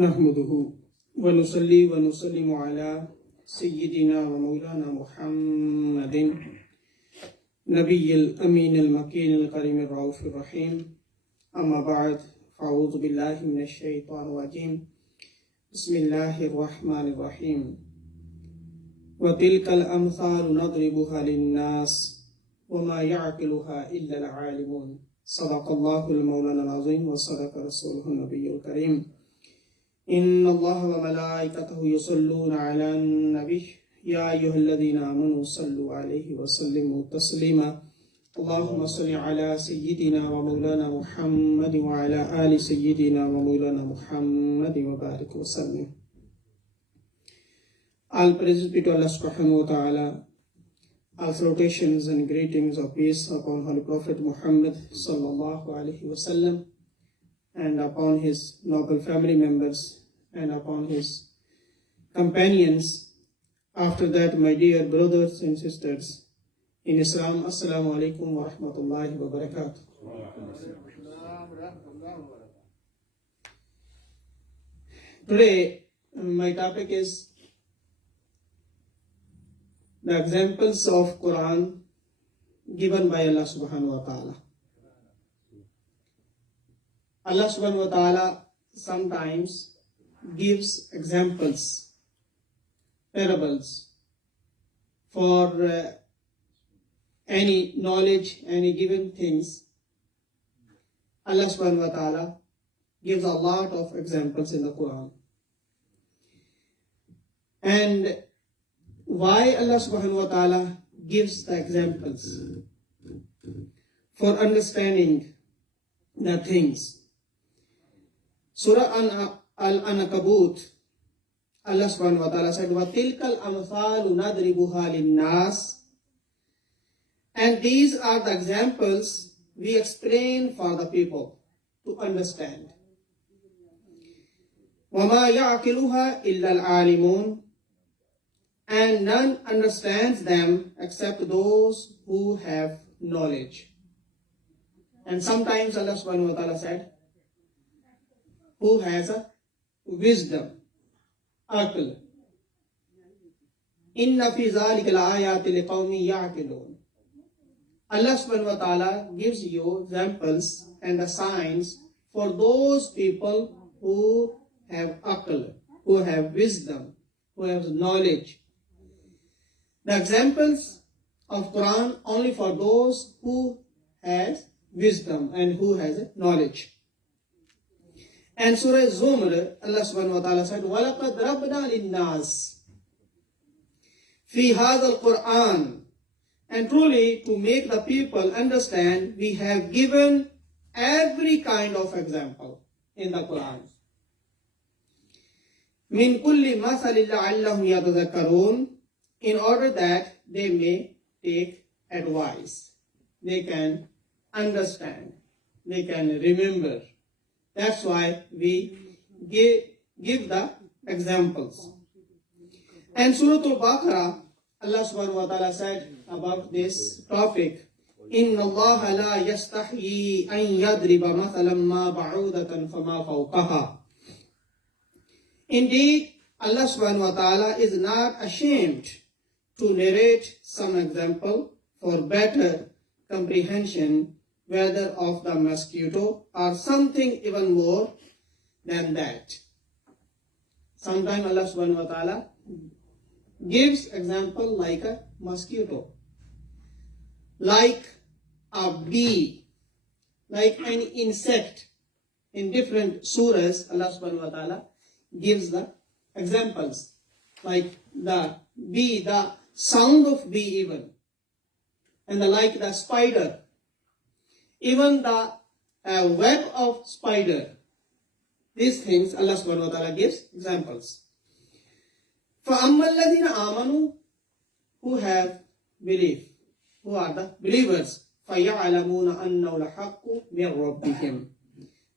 नहमदुहु व नुसल्ली व नुसल्लिमु अला सय्यिदिना व मौलाना मुहम्मदिन नबिय्यिल अमीनिल मकीनिल करीमिर रऊफिर रहीम अम्मा बअद फ़अऊज़ु बिल्लाहि मिनश शैतानिर रजीम बिस्मिल्लाहिर रहमानिर रहीम व तिलकल अमसालु नदरिबुहा लिन्नास व मा यअक़िलुहा इल्लल आलिमून सदक़ल्लाहुल मौलाना अज़ीम व सदक़ रसूलुहुन नबियुल करीम इन्नल्लाह व मलाइकतहु युसल्लूना अलन नबी या अय्युहल्लज़ीना आमनू सल्लु अलैहि व सल्लिमू तस्लीमा अल्लाहुम्मा सल्लि अला सय्यिदिना व मौलाना मुहम्मद व अला आलि सय्यिदिना व मौलाना मुहम्मद व बारिक व सल्लिम. All praises be to Allah subhanahu wa ta'ala. All salutations and greetings of peace upon Holy Prophet Muhammad sallallahu alaihi wasallam, and upon his noble family members, and upon his companions. After that, my dear brothers and sisters in Islam, Assalamu alaikum wa rahmatullahi wa barakatuh. Today, my topic is the examples of Quran given by Allah subhanahu wa ta'ala. Allah subhanahu wa ta'ala sometimes gives examples, parables for any knowledge, any given things. Allah subhanahu wa ta'ala gives a lot of examples in the Quran. And why Allah subhanahu wa ta'ala gives the examples? For understanding the things. Surah Al-Ankabut, Allah subhanahu wa ta'ala said, وَتِلْكَ الْأَمْثَالُ نَضْرِبُهَا لِلنَّاسِ. And these are the examples we explain for the people to understand. وَمَا يَعْقِلُهَا إِلَّا الْعَالِمُونَ. And none understands them except those who have knowledge. And sometimes Allah subhanahu wa ta'ala said, who has a wisdom, aql. Inna fi zalika al-ayati liqawmin ya'qilun. Allah subhanahu wa ta'ala gives you examples and the signs for those people who have aql, who have wisdom, who have knowledge. The examples of Quran only for those who has wisdom and who has knowledge. And Surah Zumar, Allah subhanahu wa ta'ala said, وَلَقَدْ رَبْنَا لِلنَّاسِ فِي هَذَا الْقُرْآنِ. And truly, to make the people understand, we have given every kind of example in the Quran. مِن كُلِّ مَثَلٍ لَعَلَّهُمْ يَتَذَكَّرُونَ. In order that they may take advice, they can understand, they can remember. That's why we give the examples. And Surah Al-Baqarah, Allah subhanahu wa ta'ala said about this topic, إِنَّ اللَّهَ لَا يَسْتَحْيِي أَن يَضْرِبَ مَثَلًا مَا بَعُودَةً فَمَا فَوْقَهَا. Indeed, Allah subhanahu wa ta'ala is not ashamed to narrate some example for better comprehension, whether of the mosquito or something even more than that. Sometimes Allah subhanahu wa ta'ala gives example like a mosquito, like a bee, like an insect. In different surahs, Allah subhanahu wa ta'ala gives the examples, like the bee, the sound of bee even, and like the spider, even the web of spider. These things Allah subhanahu wa ta'ala gives examples. فَأَمَّا الَّذِينَ آمَنُوا, who have belief, who are the believers, فَيَعْلَمُونَ أَنَّهُ الْحَقُّ مِنْ رَبِّهِمْ.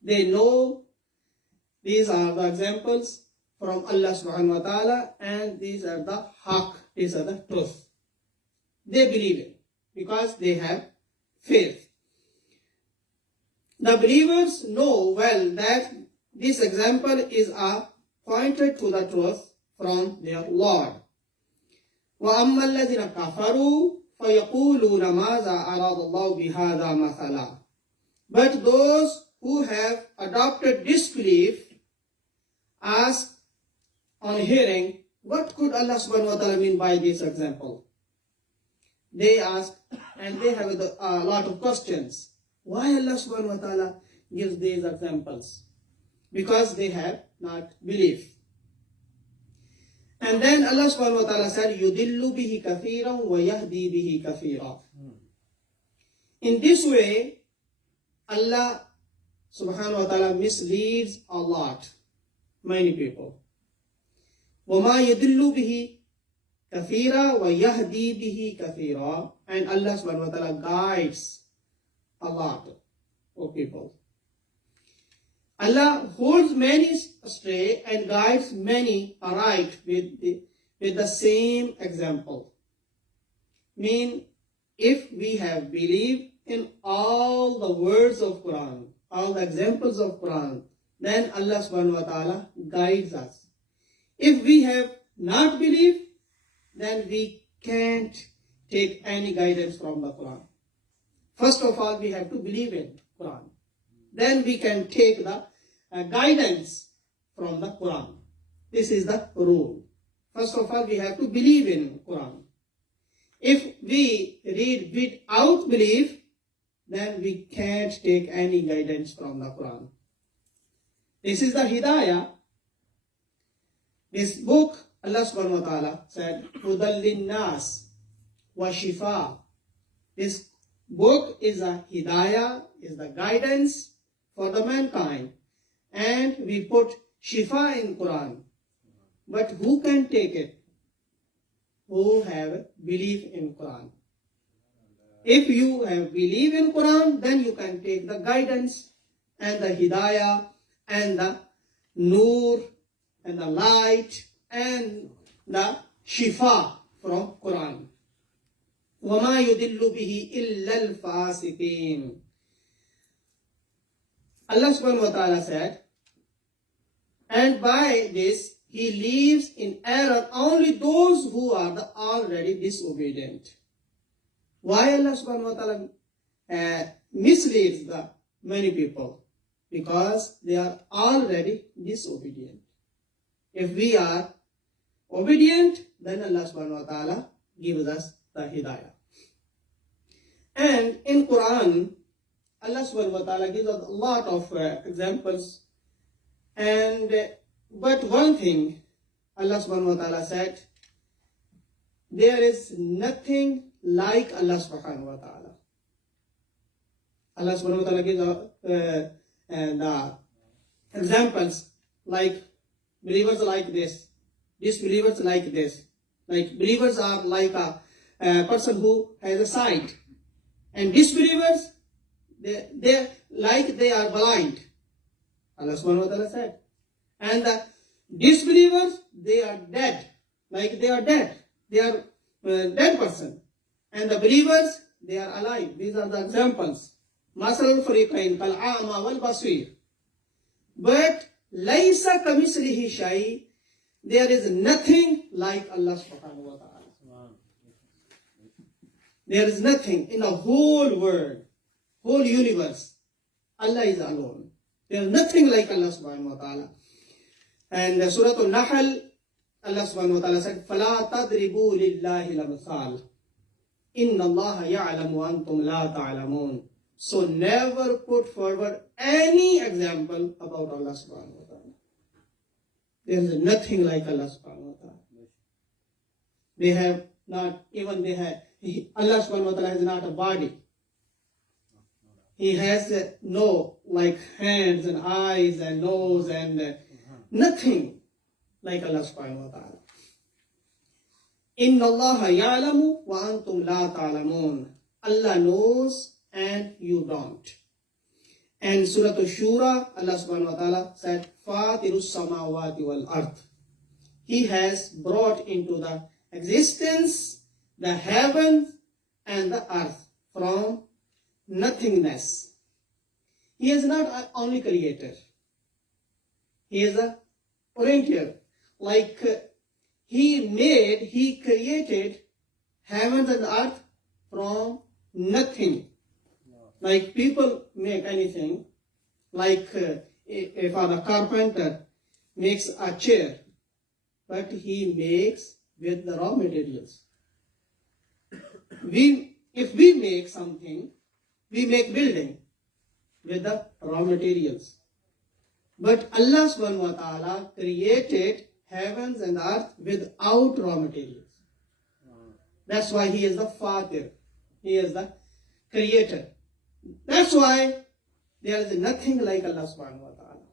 They know these are the examples from Allah subhanahu wa ta'ala, and these are the haqq, these are the truth. They believe it because they have faith. The believers know well that this example is a pointer to the truth from their Lord. وَأَمَّا الَّذِينَ كَفَرُوا فَيَقُولُونَ مَاذَا أَرَادَ اللَّهُ بِهَذَا مَثَلًا. But those who have adopted disbelief ask on hearing, what could Allah subhanahu wa ta'ala mean by this example? They ask, and they have a lot of questions. Why Allah subhanahu wa ta'ala gives these examples? Because they have not belief. And then Allah subhanahu wa ta'ala said, يُدِلُّ بِهِ كَثِيرًا وَيَهْدِي بِهِ كَثِيرًا. In this way, Allah subhanahu wa ta'ala misleads a lot, many people. وَمَا يُدِلُّ بِهِ كَثِيرًا وَيَهْدِي بِهِ كَثِيرًا. And Allah subhanahu wa ta'ala guides a lot of people. Allah holds many astray and guides many aright with the same example. If we have believed in all the words of Quran, all the examples of Quran, then Allah subhanahu wa ta'ala guides us. If we have not believed, then we can't take any guidance from the Quran. First of all, we have to believe in Quran. Then we can take the guidance from the Quran. This is the rule. First of all, we have to believe in Quran. If we read without belief, then we can't take any guidance from the Quran. This is the Hidayah. This book, Allah subhanahu wa ta'ala said, Hudal linnas wa shifa. This book is a Hidayah, is the guidance for the mankind. And we put shifa in Quran. But who can take it? Who have belief in Quran. If you have belief in Quran, then you can take the guidance and the Hidayah and the Nur and the light and the Shifa from Quran. وَمَا يُدِلُّ بِهِ إِلَّا الْفَاسِقِينَ. Allah subhanahu wa ta'ala said, and by this He leaves in error only those who are already disobedient. Why Allah subhanahu wa ta'ala misleads the many people? Because they are already disobedient. If we are obedient, then Allah subhanahu wa ta'ala gives us the Hidayah. And in Quran, Allah subhanahu wa ta'ala gives us a lot of examples. But one thing, Allah subhanahu wa ta'ala said, there is nothing like Allah subhanahu wa ta'ala. Allah subhanahu wa ta'ala gives the examples like believers like this, disbelievers like this. Like believers are like a person who has a sight, and disbelievers, they are blind. Allah subhanahu wa ta'ala said. And the disbelievers, they are dead. Like they are dead. They are dead person. And the believers, they are alive. These are the examples. Masal al-fariqain kal-a'ma wal-basir. But laysa kamislihi shay. There is nothing like Allah subhanahu wa ta'ala. There is nothing in the whole world, whole universe. Allah is alone. There is nothing like Allah subhanahu wa ta'ala. And Surah Al-Nahl, Allah subhanahu wa ta'ala said, فَلَا تَضْرِبُوا لِلَّهِ الْأَمْثَالَ إِنَّ اللَّهَ يَعْلَمُ وَأَنْتُمْ لَا تَعْلَمُونَ. So never put forward any example about Allah subhanahu wa ta'ala. There is nothing like Allah subhanahu wa ta'ala. They have not, even they have, Allah subhanahu wa ta'ala has not a body. He has no like hands and eyes and nose and nothing like Allah subhanahu wa ta'ala. Inna Allah ya'lamu wa antum la ta'lamun. Allah knows and you don't. And Surah Shura, Allah subhanahu wa ta'ala said, Fatirus samawati wal ard. He has brought into the existence the heavens and the earth from nothingness. He is not only creator. He is the orientator. Like he created heavens and earth from nothing. Like people make anything. Like if a carpenter makes a chair, but he makes with the raw materials. If we make something, we make building with the raw materials. But Allah subhanahu wa ta'ala created heavens and earth without raw materials. That's why He is the Fatir. He is the Creator. That's why there is nothing like Allah subhanahu wa ta'ala.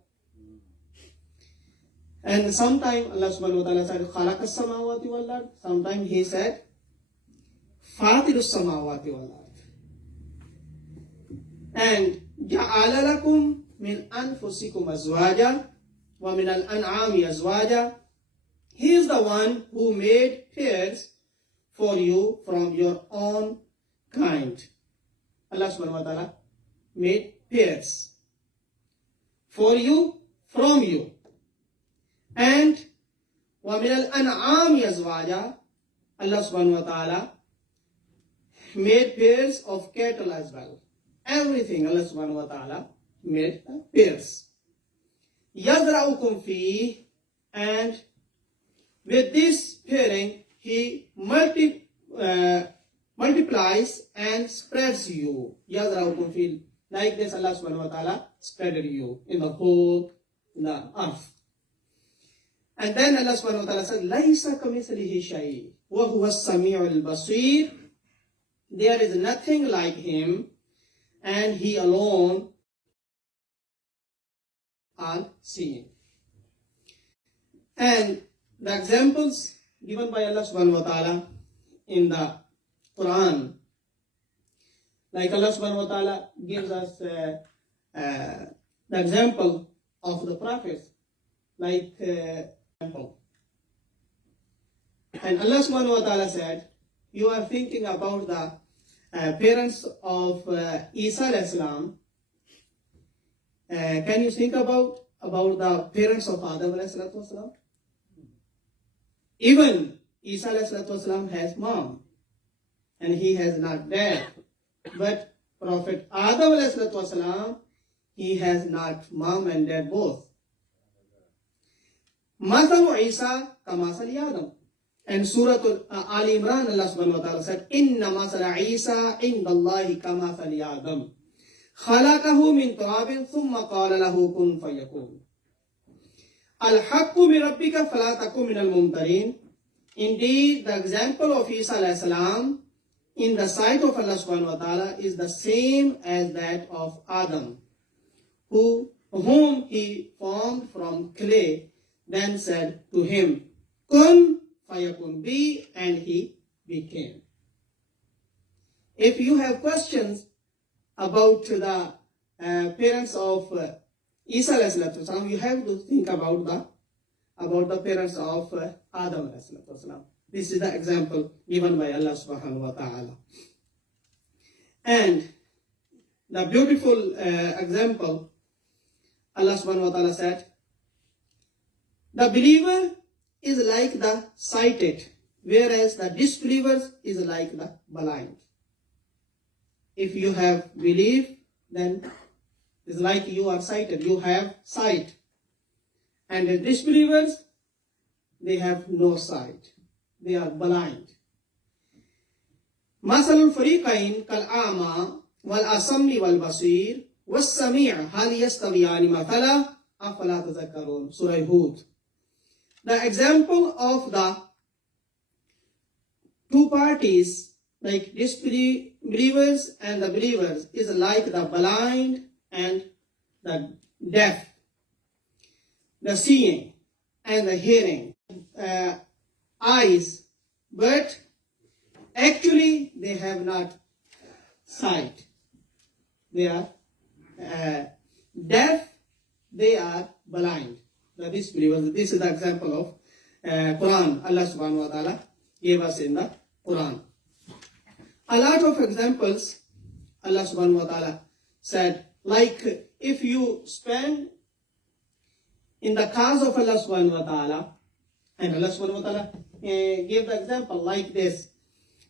And sometimes Allah subhanahu wa ta'ala said, خَلَقَ السَّمَاوَاتِ وَالْأَرْضِ. Sometimes He said, فَاطِرُ السَّمَاوَاتِ وَالْأَرْضِ. And جَعَلَ لَكُمْ مِنْ أَنفُسِكُمْ أَزْوَاجًا وَمِنَ الْأَنْعَامِ أَزْوَاجًا. He is the one who made pairs for you from your own kind. Allah subhanahu wa ta'ala made pairs for you, from you. And وَمِنَ الْأَنْعَامِ أَزْوَاجًا. Allah subhanahu wa ta'ala made pairs of cattle as well. Everything Allah subhanahu wa ta'ala made pairs. يَزْرَعُكُمْ فِيهِ. And with this pairing, He multiplies and spreads you. يَزْرَعُكُمْ فِيهِ. Like this, Allah subhanahu wa ta'ala spreaded you in the whole earth. And then Allah subhanahu wa ta'ala said, لَيْسَ كَمِثْلِهِ شَيْءٍ وَهُوَ السَّمِيعُ الْبَصِيرُ. There is nothing like Him, and He alone are seeing. And the examples given by Allah subhanahu wa ta'ala in the Quran, like Allah subhanahu wa ta'ala gives us the example of the prophets, like example. And Allah subhanahu wa ta'ala said, you are thinking about the parents of Isa alayhi salam. Can you think about the parents of Adam alayhi salatu wasalam? Even Isa alayhi salatu wasalam has mom, and he has not dad. But Prophet Adam alayhi salatu wasalam, he has not mom and dad both. Mathalu Isa kamasali Adam. And Surah Ali Imran, Allah subhanahu wa ta'ala said, Inna masala Isa inda Allahi kamathali Adam. Khalaqahu min turabin thumma qala lahu kun fayakun. Al-haqqu min rabbika fala taku min al-mumtarin. Indeed, the example of Isa alayhi salam in the sight of Allah subhanahu wa ta'ala is the same as that of Adam, whom He formed from clay, then said to him, Kun fayakun, be, and he became. If you have questions about the parents of Isa alayhi salatu wasalam, you have to think about the parents of Adam alayhi salatu wasalam. This is the example given by Allah subhanahu wa ta'ala. And the beautiful example, Allah subhanahu wa ta'ala said, the believer is like the sighted, whereas the disbelievers is like the blind. If you have belief, then it's like you are sighted, you have sight. And the disbelievers, they have no sight, they are blind. مثل الفريقين كالأعمى والأصم والبصير والسميع هل يستويان مثلا أفلا تذكرون. Surah Hud. The example of the two parties, like disbelievers and the believers, is like the blind and the deaf, the seeing and the hearing, eyes, but actually they have not sight. They are deaf, they are blind. The disbelievers. This is the example of Quran. Allah subhanahu wa ta'ala gave us in the Quran. A lot of examples Allah subhanahu wa ta'ala said, like if you spend in the cause of Allah subhanahu wa ta'ala. And Allah subhanahu wa ta'ala gave the example like this.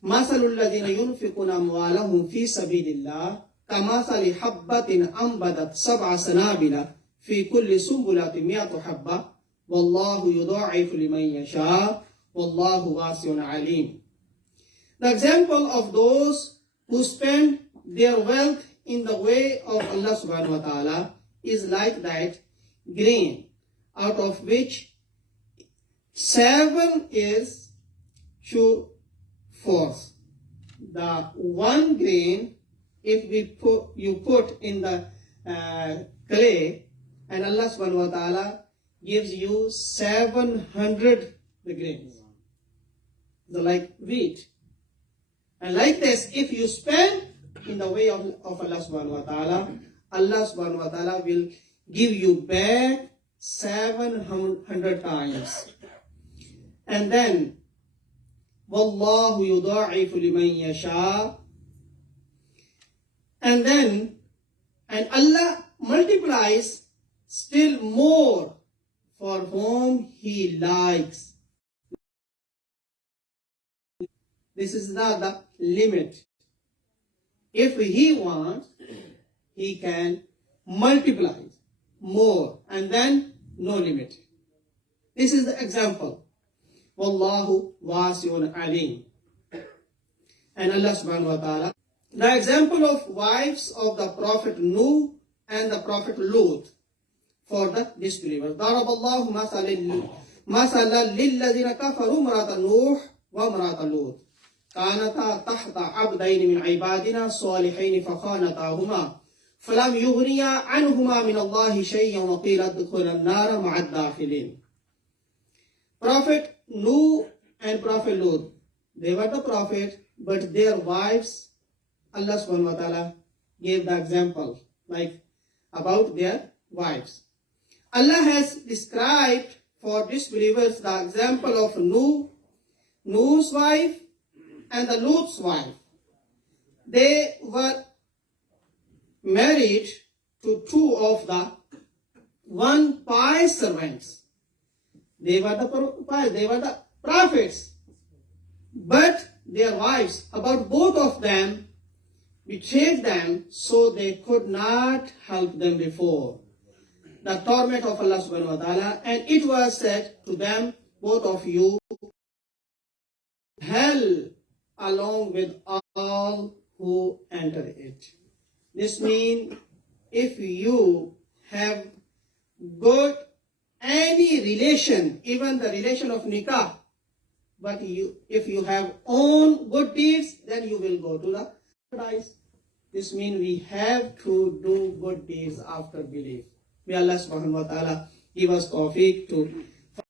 مَثَلُ الَّذِينَ يُنْفِقُونَ أَمْوَالَهُمْ فِي سَبِيلِ اللَّهِ كَمَثَلِ حَبَّةٍ أَنبَتَتْ سَبْعَ سَنَابِلَ فِي كُلِّ سُنبُلَةٍ مِائَةُ حَبَّةٍ وَاللَّهُ يُضَاعِفُ لِمَن يَشَاءُ وَاللَّهُ وَاسِعٌ عَلِيمٌ. The example of those who spend their wealth in the way of Allah subhanahu wa ta'ala is like that grain, out of which 7 is true force. The one grain, if you put in the clay, and Allah subhanahu wa ta'ala gives you 700 the grains, like wheat. And like this, if you spend in the way of Allah subhanahu wa ta'ala, Allah subhanahu wa ta'ala will give you back 700 times. And then, وَاللَّهُ يُضَاعِفُ لِمَن يَشَاءُ. And then, and Allah multiplies still more for whom He likes. This is not the limit. If He wants, He can multiply more, and then no limit. This is the example. Wallahu wasi'un alim. And Allah subhanahu wa ta'ala. The example of wives of the Prophet Nuh and the Prophet Lut for the disbelievers. ضرب الله مثلا للذين كفروا امرأة نوح وامرأة لوط كانتا تحت عبدين من عبادنا صالحين فخانتاهما فلم يغنيا عنهما من الله شيئا وقيل ادخلا النار مع الداخلين. Prophet Nuh and Prophet Lut, they were the prophet, but their wives, Allah subhanahu wa ta'ala gave the example like about their wives. Allah has described for disbelievers the example of Nuh's wife and the Lut's wife. They were married to 2 of the one pious servants. They were the prophets. But their wives, about both of them, betrayed them, so they could not help them before the torment of Allah subhanahu wa ta'ala. And it was said to them, both of you, hell along with all who enter it. This means if you have got any relation, even the relation of nikah, but if you have own good deeds, then you will go to the paradise. This means we have to do good deeds after belief. May Allah subhanahu wa ta'ala give us tawfiq to